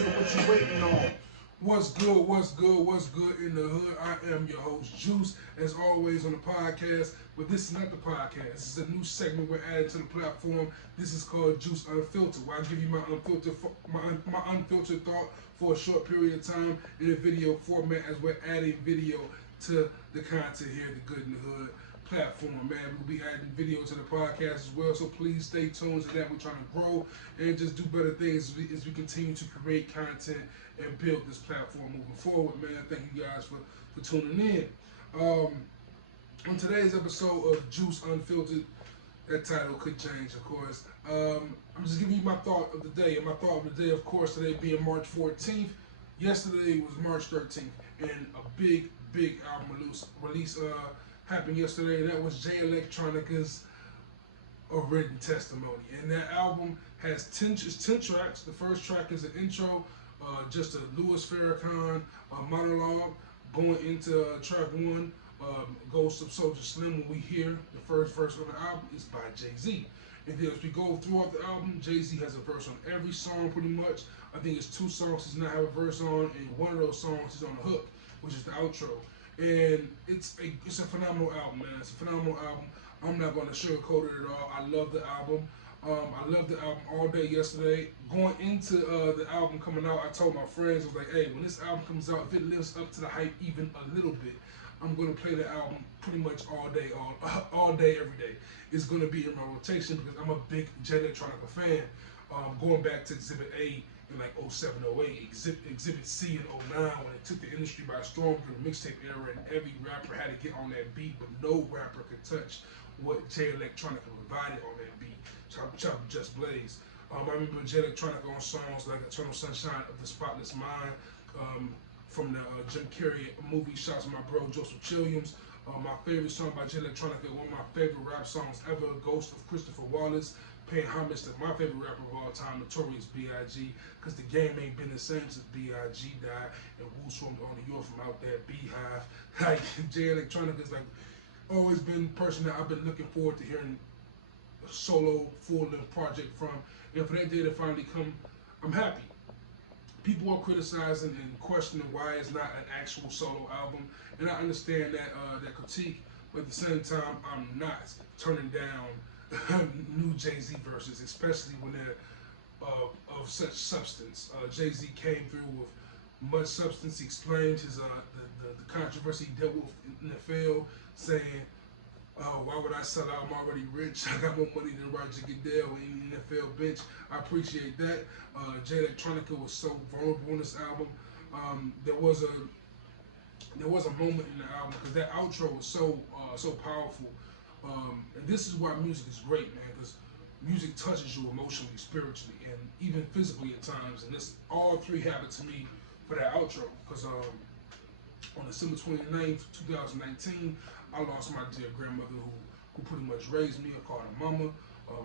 So what you waiting on? What's good? What's good? What's good in the hood? I am your host, Juice, as always on the podcast. But this is not the podcast. This is a new segment we're adding to the platform. This is called Juice Unfiltered, where I give you my unfiltered thought for a short period of time in a video format as we're adding video to the content here at the Good in the Hood platform, man. We'll be adding video to the podcast as well, so please stay tuned to that. We're trying to grow and just do better things as we continue to create content and build this platform moving forward, man. Thank you guys for tuning in. On today's episode of Juice Unfiltered, that title could change, of course. I'm just giving you my thought of the day. And my thought of the day, of course, today being March 14th. Yesterday was March 13th, and a big album release happened yesterday, and that was Jay Electronica's A Written Testimony. And that album has 10 tracks. The first track is an intro, just a Louis Farrakhan monologue. Going into track one, Ghost of Soldier Slim, when we hear the first verse on the album, is by Jay-Z. And then as we go throughout the album, Jay-Z has a verse on every song pretty much. I think it's 2 songs he's not have a verse on, and one of those songs is on the hook, which is the outro. And it's a phenomenal album, man. It's a phenomenal album. I'm not going to sugarcoat it at all. I love the album. I loved the album all day yesterday. Going into the album coming out, I told my friends, I was like, hey, when this album comes out, if it lives up to the hype even a little bit, I'm going to play the album pretty much all day, every day. It's going to be in my rotation because I'm a big Jay Electronica fan. Going back to Exhibit A in like 07, 08, Exhibit C in 09, when it took the industry by storm during the mixtape era, and every rapper had to get on that beat, but no rapper could touch what Jay Electronica provided on that beat. Chop Just Blaze. I remember Jay Electronica on songs like Eternal Sunshine of the Spotless Mind, from the Jim Carrey movie Shots My Bro Joseph Chilliams. My favorite song by Jay Electronica, one of my favorite rap songs ever, Ghost of Christopher Wallace, paying homage to my favorite rapper of all time, Notorious B.I.G., because the game ain't been the same since B.I.G. died, and Woo's from on New York from out there, Beehive. Like, Jay Electronica is like always been the person that I've been looking forward to hearing a solo, full-length project from, and for that day to finally come, I'm happy. People are criticizing and questioning why it's not an actual solo album, and I understand that critique, but at the same time, I'm not turning down new Jay-Z verses, especially when they're of such substance. Jay-Z came through with much substance. He explained his the controversy he dealt with in the field, saying, why would I sell out? I'm already rich. I got more money than Roger Goodell in the NFL bench. I appreciate that. Jay Electronica was so vulnerable in this album. There was a moment in the album because that outro was so powerful. And this is why music is great, man, because music touches you emotionally, spiritually, and even physically at times. And this all 3 happened to me for that outro because on December 29th, 2019, I lost my dear grandmother who pretty much raised me. I called her mama.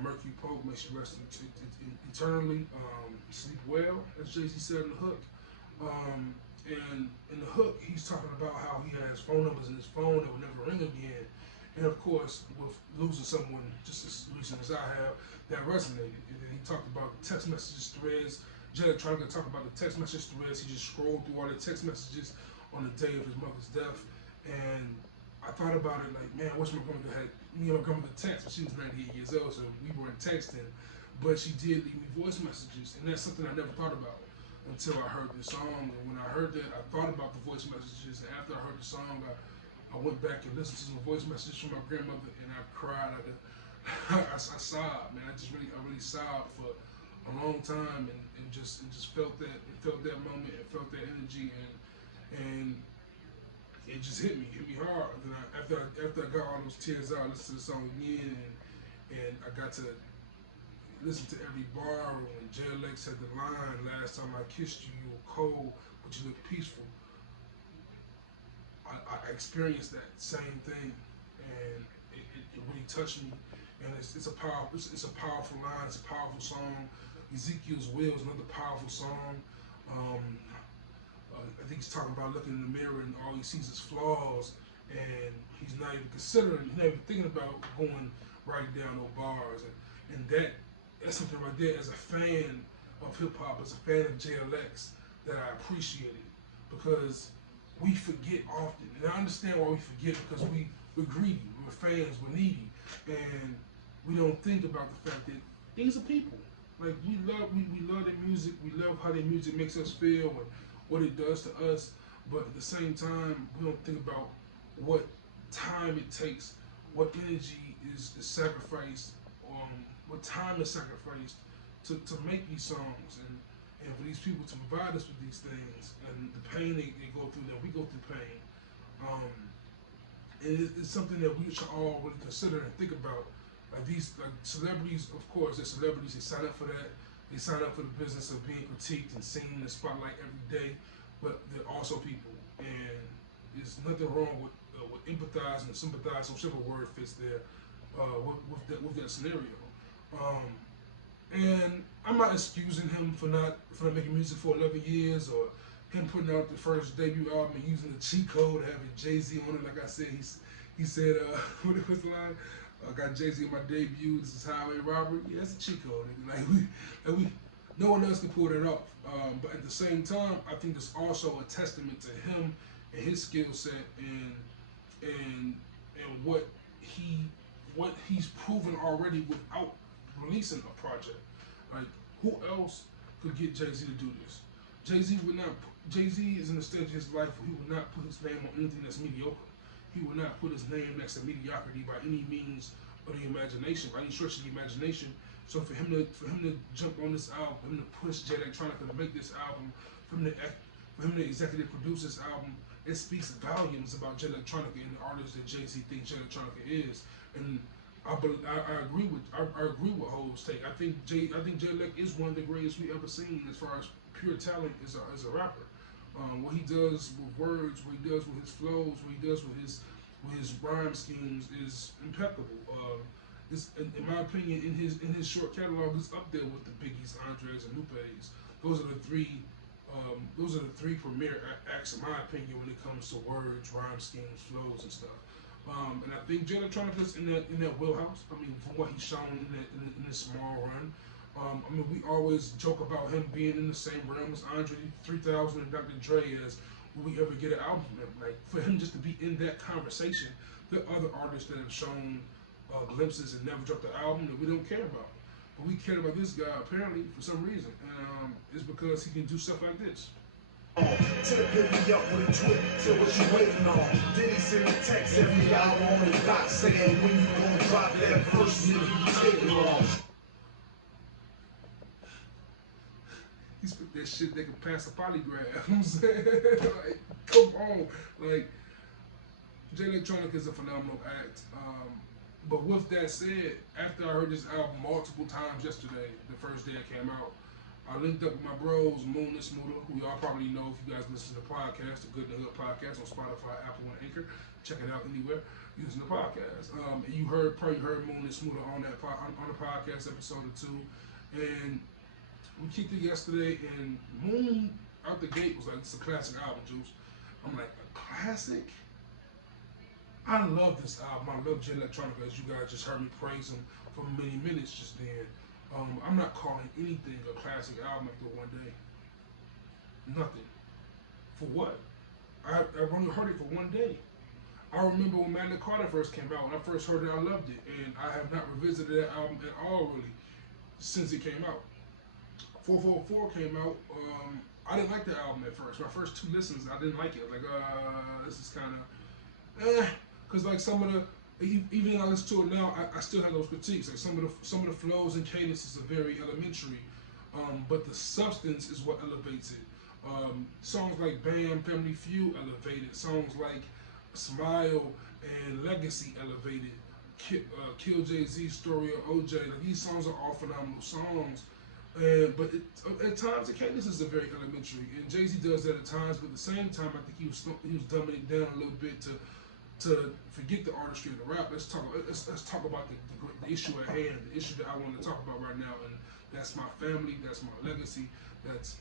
Mercury Pope, may she rest eternally. Sleep well, as Jay-Z said in the hook. And in the hook, he's talking about how he has phone numbers in his phone that will never ring again. And of course, with losing someone just as recent as I have, that resonated. And then he talked about the text messages threads. Jay Electronica talked about the text message threads. He just scrolled through all the text messages on the day of his mother's death. And I thought about it like, man, I wish my grandmother had me and my grandmother text when she was 98 years old, so we weren't texting. But she did leave me voice messages, and that's something I never thought about until I heard the song. And when I heard that, I thought about the voice messages. And after I heard the song, I went back and listened to some voice messages from my grandmother, and I cried. I sobbed, man. I really sobbed for a long time, and just felt that moment, and felt that energy, and it just hit me hard. And after I got all those tears out, I listened to the song again, and I got to listen to every bar. When Jay Lex said the line, "Last time I kissed you, you were cold, but you look peaceful." I experienced that same thing, and it really touched me. And it's a powerful line. It's a powerful song. Ezekiel's Will is another powerful song. I think he's talking about looking in the mirror and all he sees is flaws, and he's not even thinking about going writing down no bars, and that's something right there. As a fan of hip hop, as a fan of Jay Alex, that I appreciated, because we forget often, and I understand why we forget, because we're greedy, we're fans, we're needy, and we don't think about the fact that these are people. Like, we love their music, we love how their music makes us feel and what it does to us, but at the same time, we don't think about what time it takes, what energy is sacrificed, what time is sacrificed to make these songs, and for these people to provide us with these things, and the pain they go through, that we go through pain. And it's something that we should all really consider and think about. Like, these, like, celebrities, of course, they're celebrities, they sign up for that. They sign up for the business of being critiqued and seen in the spotlight every day, but they're also people. And there's nothing wrong with empathizing and sympathizing, whichever word fits there, with that scenario. And I'm not excusing him for not making music for 11 years, or him putting out the first debut album and using the cheat code, having Jay-Z on it. Like I said, he said, what was the line? I got Jay-Z on my debut. This is highway robbery. Yeah, that's a cheat code. Like we, no one else can pull that off. But at the same time, I think it's also a testament to him and his skill set and what he's proven already without releasing a project. Like, who else could get Jay-Z to do this? Jay-Z is in the stage of his life where he would not put his name on anything that's mediocre. He would not put his name next to mediocrity by any means of the imagination, by any stretch of the imagination. So for him to jump on this album, for him to push Jay Electronica to make this album, for him to executive produce this album, it speaks volumes about Jay Electronica and the artist that Jay-Z thinks Jay Electronica is. And I agree with Ho's take. I think Jay Elec is one of the greatest we ever seen as far as pure talent as a rapper. What he does with words, what he does with his flows, what he does with his rhyme schemes is impeccable. In my opinion, in his short catalog, is up there with the Biggies, Andres, and Lupe's. Those are the three premier acts, in my opinion, when it comes to words, rhyme schemes, flows, and stuff. And I think Jay Electronica's in that wheelhouse. I mean, from what he's shown in this small run. I mean, we always joke about him being in the same realm as Andre 3000 and Dr. Dre as will we ever get an album from him. Like, for him just to be in that conversation, there are other artists that have shown glimpses and never dropped the album that we don't care about. But we care about this guy, apparently, for some reason. It's because he can do stuff like this. Tip hit me up with a tweet, say what you waiting on. Then he send a text every hour on the dot saying when you gonna drop that first nigga you taking on. He spit that shit that can pass a polygraph. You know what I'm saying? Like, come on. Like, Jay Electronica is a phenomenal act. But with that said, after I heard this album multiple times yesterday, the first day it came out, I linked up with my bros, Moon and Smoother, who y'all probably know if you guys listen to the podcast, the Good in the Hood podcast on Spotify, Apple, and Anchor. Check it out anywhere using the podcast. And you probably heard Moon and Smoother on the podcast episode or two. And we kicked it yesterday, and Moon out the gate was like, "It's a classic album, Juice." I'm like, a classic? I love this album. I love Jay Electronica, as you guys just heard me praise him for many minutes just then. I'm not calling anything a classic album after one day. Nothing. For what? I've only heard it for one day. I remember when Magna Carta first came out. When I first heard it, I loved it. And I have not revisited that album at all, really, since it came out. 444 came out. I didn't like the album at first. My first two listens, I didn't like it. Like, this is kind of, because like some of the, even when I listen to it now, I still have those critiques. Like some of the flows and cadences are very elementary, but the substance is what elevates it. Songs like Bam, Family Feud elevated. Songs like Smile and Legacy elevated. Kill Jay-Z, Story of OJ. Like, these songs are all phenomenal songs. But at times the cadences are very elementary, and Jay-Z does that at times. But at the same time, I think he was dumbing it down a little bit to forget the artistry of the rap. Let's talk about the issue at hand, the issue that I want to talk about right now, and that's my family, that's my legacy, that's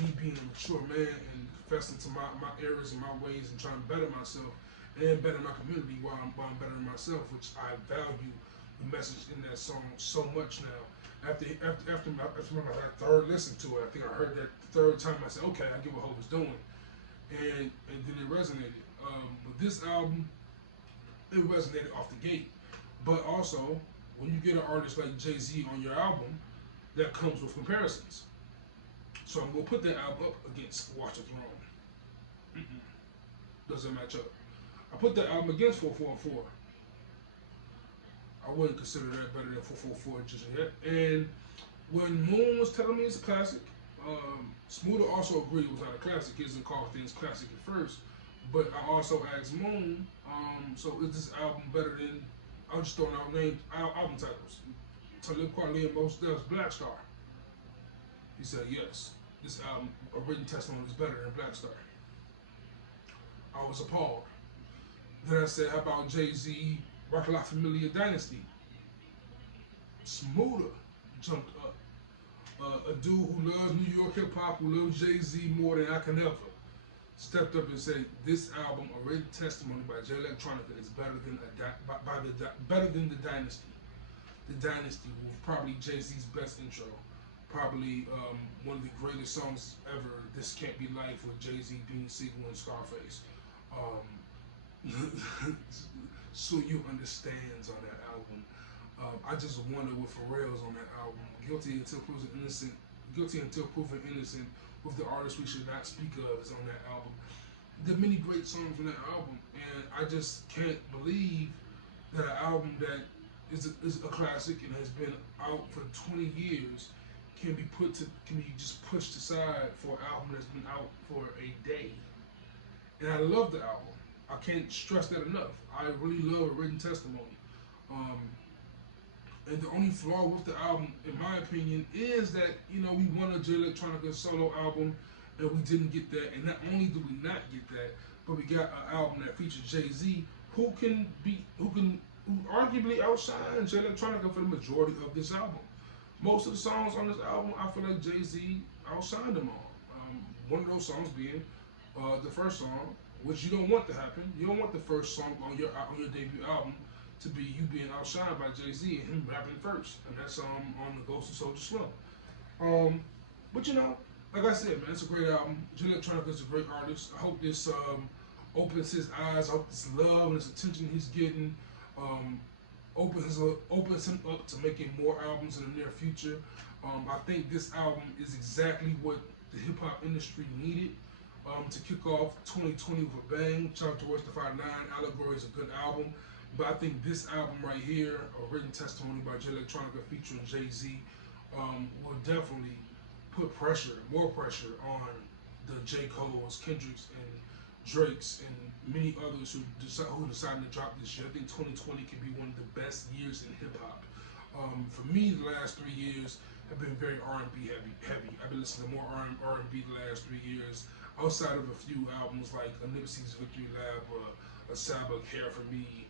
me being a mature man and confessing to my errors and my ways and trying to better myself and better my community while I'm bettering myself, which I value the message in that song so much now. After my third listen to it, I think I heard that the third time. I said, okay, I get what Hope is doing, and then it resonated. With this album, it resonated off the gate. But also, when you get an artist like Jay-Z on your album, that comes with comparisons. So I'm gonna put that album up against Watch the Throne. Doesn't match up. I put that album against 444. I wouldn't consider that better than 444 just yet. And when Moon was telling me it's a classic, Smoother also agreed it was not a classic. He doesn't call things classic at first. But I also asked Moon, so is this album better than, I'm just throwing out names, album titles. Talib Kweli and Mos Def's Black Star. He said yes. This album, A Written Testimony, is better than Black Star. I was appalled. Then I said, how about Jay-Z, Rock La Familia Dynasty? Smoother jumped up. A dude who loves New York hip hop, who loves Jay-Z more than I can ever, stepped up and said, "This album, A Written Testimony by Jay Electronica, is better than better than the Dynasty. The Dynasty, with probably Jay-Z's best intro, probably one of the greatest songs ever. This Can't Be Life with Jay-Z, Beanie Siegel, and Scarface. So You Understands on that album. I just wonder what Pharrell's on that album. Guilty Until Proven Innocent. Guilty Until Proven Innocent with The Artist We Should Not Speak Of is on that album. There are many great songs on that album, and I just can't believe that an album that is a classic and has been out for 20 years can be just pushed aside for an album that's been out for a day. And I love the album. I can't stress that enough. I really love A Written Testimony. And the only flaw with the album, in my opinion, is that, we wanted Jay Electronica solo album and we didn't get that. And not only do we not get that, but we got an album that features Jay-Z who arguably outshine Jay Electronica for the majority of this album. Most of the songs on this album, I feel like Jay-Z outshined them on. One of those songs being the first song, which you don't want to happen. You don't want the first song on your debut album to be you being outshined by Jay-Z and him rapping first. And that's on the Ghost of Soulja Slim. But like I said, man, it's a great album. Jay Electronica is a great artist. I hope this opens his eyes. I hope this love and this attention he's getting opens him up to making more albums in the near future. I think this album is exactly what the hip hop industry needed to kick off 2020 with a bang. Shout out to Royce da 5'9". Allegory is a good album. But I think this album right here, A Written Testimony by Jay Electronica featuring Jay-Z, will definitely put more pressure on the J. Cole's, Kendrick's, and Drake's, and many others who decided to drop this year. I think 2020 could be one of the best years in hip-hop. For me, the last 3 years have been very R&B heavy. I've been listening to more R&B the last 3 years, outside of a few albums like a Nipsey's Victory Lap, a Sabbath, Care For Me,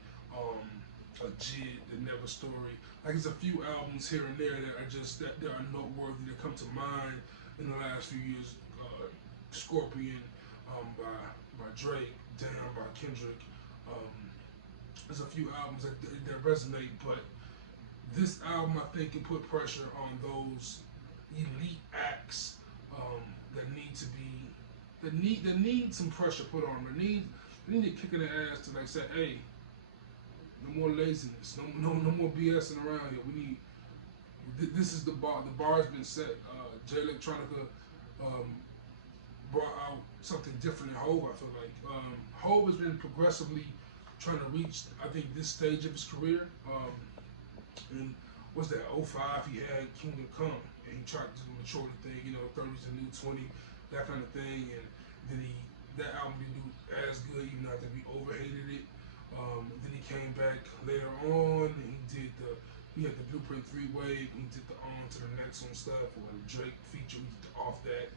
a Jid, The Never Story. Like, there's a few albums here and there that are noteworthy that come to mind in the last few years. Scorpion by Drake, Damn by Kendrick. There's a few albums that resonate, but this album I think can put pressure on those elite acts that need some pressure put on them. They need to kick in the ass to say, hey, no more laziness, no more BSing around here. This is the bar. The bar has been set. Jay Electronica brought out something different than Hove. I feel like Hove has been progressively trying to reach, I think, this stage of his career. And what's that? 05, he had Kingdom Come, and he tried to do the maturity thing. 30's the new 20, that kind of thing. And then that album didn't do as good, even though I think we overhated it. Then he came back later on, and he had the Blueprint 3-Way, he did the On to the Next One stuff, or the Drake feature, he did the Off That.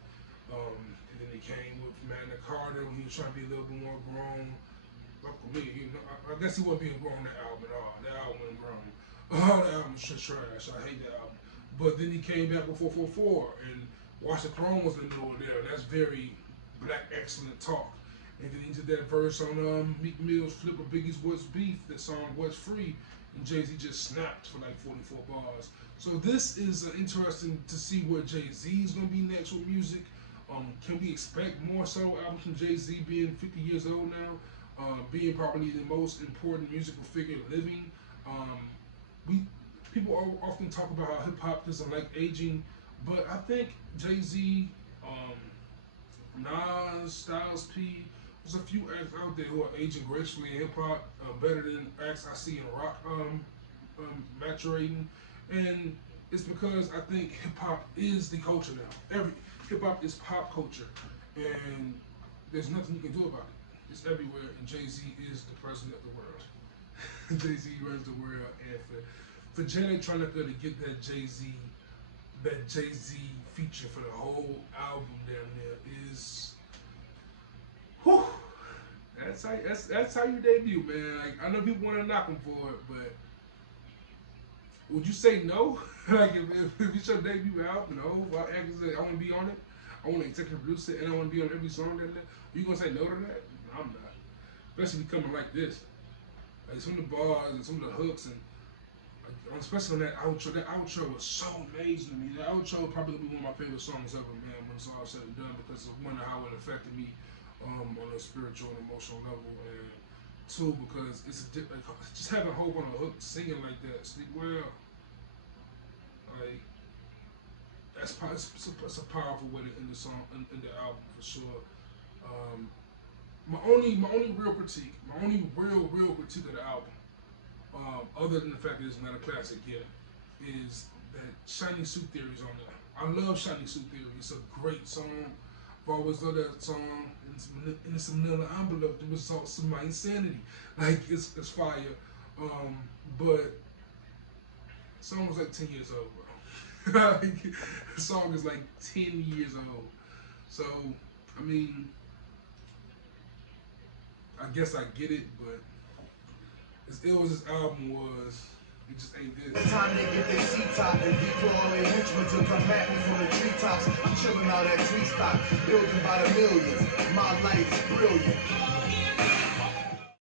And then he came with Magna Carta when he was trying to be a little bit more grown. Like for me, I guess he wasn't being grown that album at all. That album wasn't grown. That album was just trash. I hate that album. But then he came back with 444, and Watch the Throne was in the middle there, and that's very black excellent talk. And then he did that verse on Meek Mill's Flip of Biggie's What's Beef, that song What's Free, and Jay-Z just snapped for like 44 bars. So this is interesting to see where Jay-Z is going to be next with music. Can we expect more solo albums from Jay-Z being 50 years old now? Being probably the most important musical figure living. People often talk about how hip hop doesn't like aging, but I think Jay-Z, Nas, Styles P, there's a few acts out there who are aging gracefully in hip hop, better than acts I see in rock maturating, and it's because I think hip hop is the culture now. Hip hop is pop culture, and there's nothing you can do about it. It's everywhere, and Jay-Z is the president of the world. Jay-Z runs the world, and for Jay Electronica to get that Jay-Z feature for the whole album down there is, whew, that's how you debut, man. Like, I know people want to knock him for it, but would you say no? Like, if it's your debut album, no, I want to be on it, I want to executive produce it, and I want to be on every song down there, you gonna say no to that? No, I'm not. Especially coming like this. Like, some of the bars and some of the hooks, and especially on that outro. That outro was so amazing to me. That outro would probably be one of my favorite songs ever, man, when it's all said and done, because of one, how it affected me on a spiritual and emotional level, and two, because it's just having hope on a hook, singing like that, sleep well. Like, it's a powerful way to end the song, in the album for sure. My only real critique of the album, other than the fact that it's not a classic yet, is that Shiny Suit Theory is on there. I love Shiny Suit Theory. It's a great song. I've always loved that song. And it's a manila envelope that results in my insanity. Like, it's fire. But the song was like 10 years old, bro. Like, the song is like 10 years old. So, I mean, I guess I get it, but as ill as this album was, it just ain't this. Time they get their seat top and deploy all their henchmen to come at me from the treetops. I'm chilling out at tree stock, building by the millions. My life is brilliant.